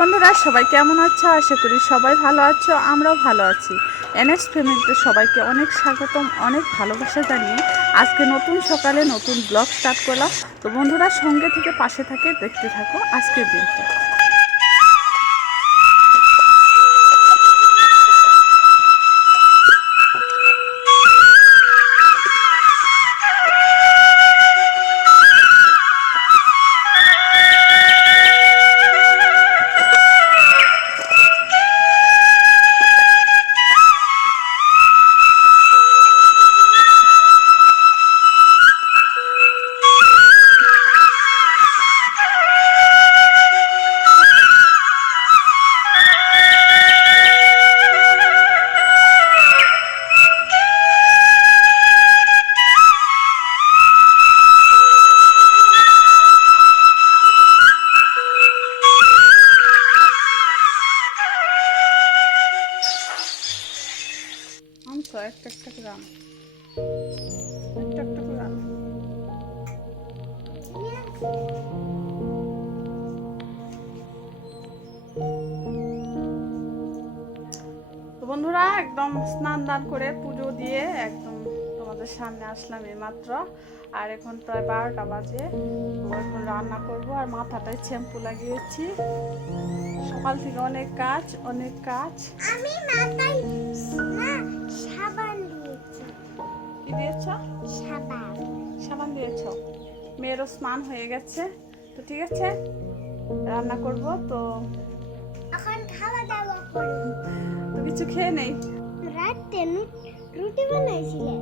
বন্ধুরা, সবাই কেমন আছো? আশা করি সবাই ভালো আছো, আমরাও ভালো আছি। এনএস ফ্যামিলিতে সবাইকে অনেক স্বাগতম, অনেক ভালোবাসা জানিয়ে আজকে নতুন সকালে নতুন ব্লগ স্টার্ট করলাম। তো বন্ধুরা, সঙ্গে থেকে পাশে থাকে দেখতে থাকো আজকের দিনটা। আনছো একটা একটা আনো। একটা একটা আনো। তো বন্ধুরা, একদম স্নান দান করে পুজো দিয়ে একদম তোমাদের সামনে আসলাম এই মাত্র আর এখন প্রায় বারোটা বাজে। এখন রান্না করব আর মাথাটায় শ্যাম্পু লাগিয়েছি। সকাল থেকে অনেক কাজ অনেক কাজ। মেয়েরও স্নান হয়ে গেছে। তো ঠিক আছে রান্না করব। তো এখন খাওয়া দাওয়া করব। তো কিছু খেয়ে নেই। রাতে রুটি বানাইছিলে?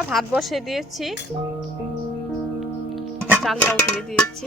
বন্ধুরা ভাত বসিয়ে দিয়েছি। চালটাও দিয়ে দিয়েছি।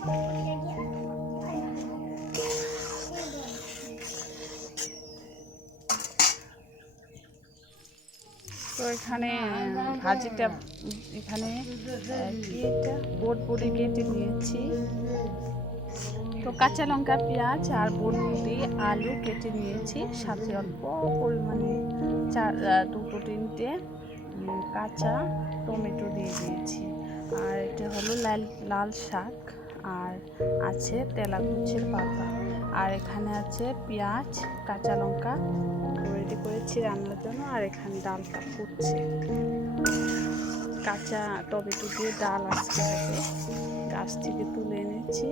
তো এখানে, ভাজিটা, এখানে বোট বোটে কেটে নিয়েছি। তো কাঁচা লঙ্কা, পেঁয়াজ আর বরবটি আলু কেটে নিয়েছি। সাথে অল্প পরিমাণে চার দুটো তিনটে কাঁচা টমেটো দিয়ে দিয়েছি। আর এটা হলো লাল লাল শাক। আর আছে তেলাকুচের পাতা। আর এখানে আছে পেঁয়াজ, কাঁচা লঙ্কা রেডি করেছি রান্নার জন্য, আর এখানে ডালটা ফুটছে। কাঁচা টমেটো দিয়ে ডাল আজকে হবে। গাছ থেকে তুলে এনেছি।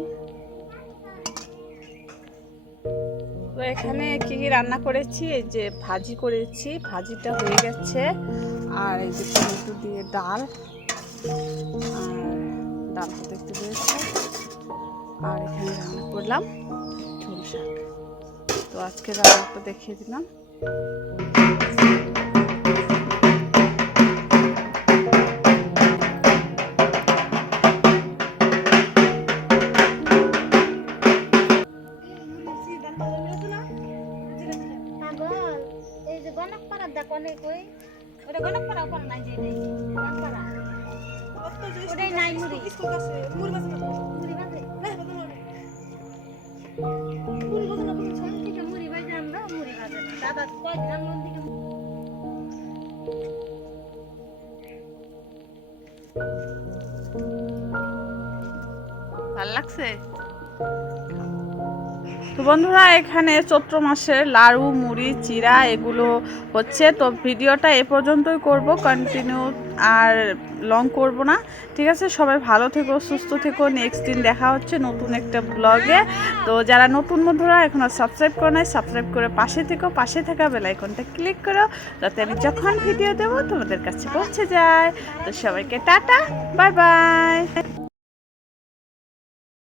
তো এখানে কি কি রান্না করেছি? এই যে ভাজি করেছি, ভাজিটা হয়ে গেছে। আর এই যে টমেটো দিয়ে ডাল। আর ডালটা দেখতে পেয়েছে? আর এখানে রান্না করলাম ঝোল শাক। তো আজকে রান্নাটা দেখিয়ে দিলাম। তো বন্ধুরা, এখানে চৈত্র মাসের লাড়ু, মুড়ি চিরা এগুলো হচ্ছে। তো ভিডিওটা এ পর্যন্তই করব। কন্টিনিউ আর লং করব না। ঠিক আছে? সবাই ভালো থেকো, সুস্থ থেকো। নেক্সট দিন দেখা হচ্ছে নতুন একটা ব্লগে তো যারা নতুন বন্ধুরা এখনও সাবস্ক্রাইব করে নাই সাবস্ক্রাইব করে পাশে থেকো। পাশে থাকা বেলাইকনটা ক্লিক করো, যাতে আমি যখন ভিডিও দেবো, তোমাদের কাছে পৌঁছে যায়। তো সবাইকে টাটা বাই বাই